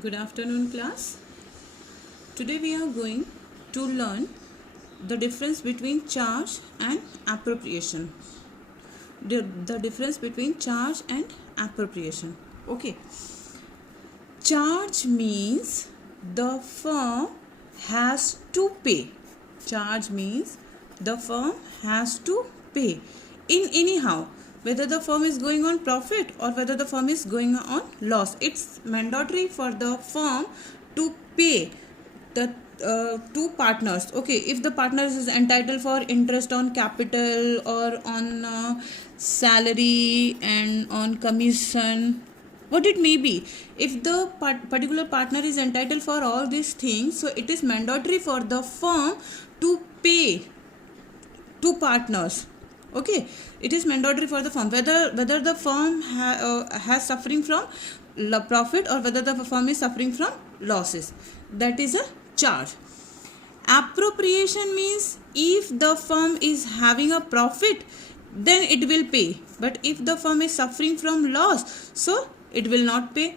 Good afternoon, class. Today we are going to learn the difference between charge and appropriation. The difference between charge and appropriation. Okay. Charge means the firm has to pay. Charge means the firm has to pay in anyhow, whether the firm is going on profit or whether the firm is going on loss. It's mandatory for the firm to pay the two partners. Okay, if the partners is entitled for interest on capital or on salary and on commission, what it may be, if the particular partner is entitled for all these things, so it is mandatory for the firm to pay two partners. Okay, it is mandatory for the firm, whether the firm has suffering from profit or whether the firm is suffering from losses. That is a charge. Appropriation means if the firm is having a profit, then it will pay, but if the firm is suffering from loss, so it will not pay.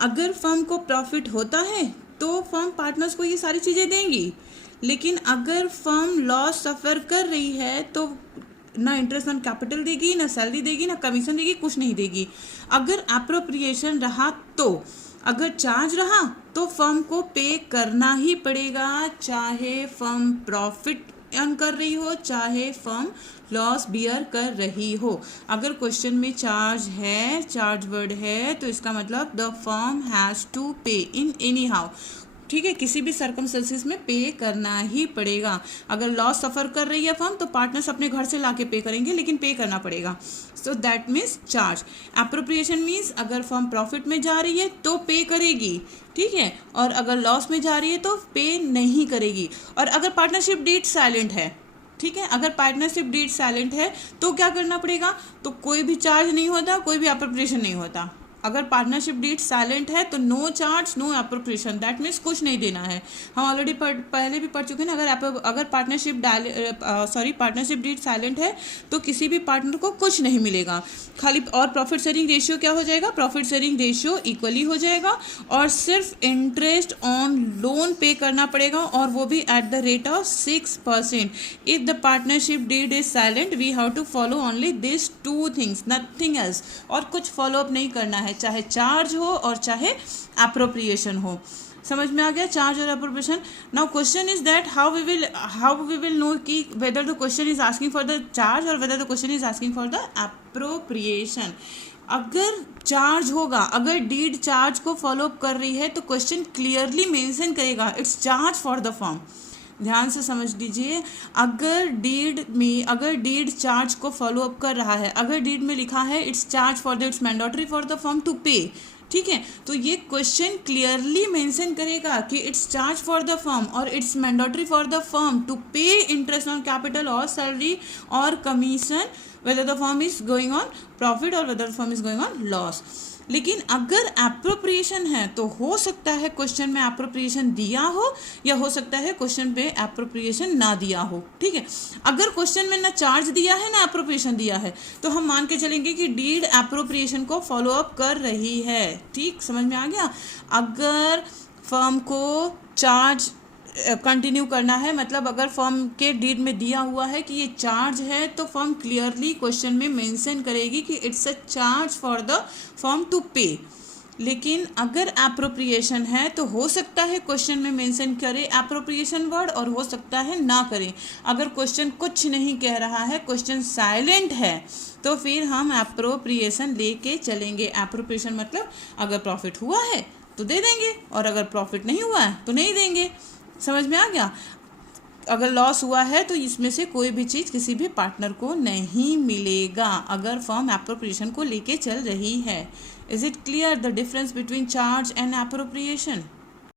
अगर firm को profit होता है तो firm partners को ये सारी चीज़ें देंगी, लेकिन अगर फर्म लॉस सफ़र कर रही है तो ना इंटरेस्ट ऑन कैपिटल देगी, ना सैलरी देगी, ना कमीशन देगी, कुछ नहीं देगी. अगर एप्रोप्रिएशन रहा तो, अगर चार्ज रहा तो फर्म को पे करना ही पड़ेगा, चाहे फर्म प्रॉफिट अर्न कर रही हो, चाहे फर्म लॉस बियर कर रही हो. अगर क्वेश्चन में चार्ज है, चार्ज वर्ड है, तो इसका मतलब द फर्म हैज़ टू पे इन एनी हाउ. ठीक है, किसी भी सर्कमस्टेंसेस में पे करना ही पड़ेगा. अगर लॉस सफ़र कर रही है फर्म तो पार्टनर्स अपने घर से लाके पे करेंगे, लेकिन पे करना पड़ेगा. So that means charge. Appropriation means अगर फर्म प्रॉफिट में जा रही है तो पे करेगी, ठीक है, और अगर लॉस में जा रही है तो पे नहीं करेगी. और अगर पार्टनरशिप डीड साइलेंट है, ठीक है, अगर पार्टनरशिप डीड साइलेंट है तो क्या करना पड़ेगा, तो कोई भी चार्ज नहीं होता, कोई भी एप्रोप्रिएशन नहीं होता. अगर पार्टनरशिप डीड साइलेंट है तो no charge no appropriation. That means कुछ नहीं देना है. हम ऑलरेडी पहले भी पढ़ चुके हैं ना. अगर पार्टनरशिप डीड साइलेंट है तो किसी भी पार्टनर को कुछ नहीं मिलेगा खाली. और प्रॉफिट शेयरिंग रेशियो क्या हो जाएगा, प्रॉफिट शेयरिंग रेशियो इक्वली हो जाएगा और सिर्फ इंटरेस्ट ऑन लोन पे करना पड़ेगा, और वो भी at the rate of 6%. If the partnership deed is silent we have to follow only this two things, nothing else. और कुछ फॉलोअप नहीं करना है, चाहे चार्ज हो और चाहे एप्रोप्रिएशन हो. समझ में आ गया चार्ज और appropriation. Now question is that how we will know कि whether the question is asking for the charge और whether the question is asking for the appropriation. अगर चार्ज होगा, अगर डीड चार्ज को फॉलोअप कर रही है तो क्वेश्चन क्लियरली मेंशन करेगा it's charge for the firm. ध्यान से समझ लीजिए. अगर डीड चार्ज को फॉलोअप कर रहा है, अगर डीड में लिखा है it's charge for the, it's mandatory for the firm to pay, ठीक है, तो ये क्वेश्चन क्लियरली मेंशन करेगा कि it's charge for the firm और it's mandatory for the firm to pay interest on capital और सैलरी और commission, whether the firm is going on profit और whether the firm is going on loss. लेकिन अगर appropriation है तो हो सकता है क्वेश्चन में एप्रोप्रिएशन दिया हो या हो सकता है क्वेश्चन पे एप्रोप्रिएशन ना दिया हो. ठीक है, अगर क्वेश्चन में ना चार्ज दिया है ना एप्रोप्रिएशन दिया है तो हम मान के चलेंगे कि डीड एप्रोप्रिएशन को फॉलोअप कर रही है. ठीक, समझ में आ गया. अगर फर्म को चार्ज कंटिन्यू करना है, मतलब अगर फर्म के डीड में दिया हुआ है कि ये चार्ज है, तो फर्म क्लियरली क्वेश्चन में मेंशन करेगी कि it's a charge for the firm to pay. लेकिन अगर एप्रोप्रिएशन है तो हो सकता है क्वेश्चन में मेंशन करे एप्रोप्रिएशन वर्ड और हो सकता है ना करें. अगर क्वेश्चन कुछ नहीं कह रहा है, क्वेश्चन साइलेंट है, तो फिर हम एप्रोप्रिएशन लेके चलेंगे. एप्रोप्रिएशन मतलब अगर प्रॉफिट हुआ है तो दे देंगे और अगर प्रॉफिट नहीं हुआ है तो नहीं देंगे. समझ में आ गया. अगर लॉस हुआ है तो इसमें से कोई भी चीज़ किसी भी पार्टनर को नहीं मिलेगा अगर फर्म एप्रोप्रिएशन को लेके चल रही है. Is it clear the difference between charge and appropriation?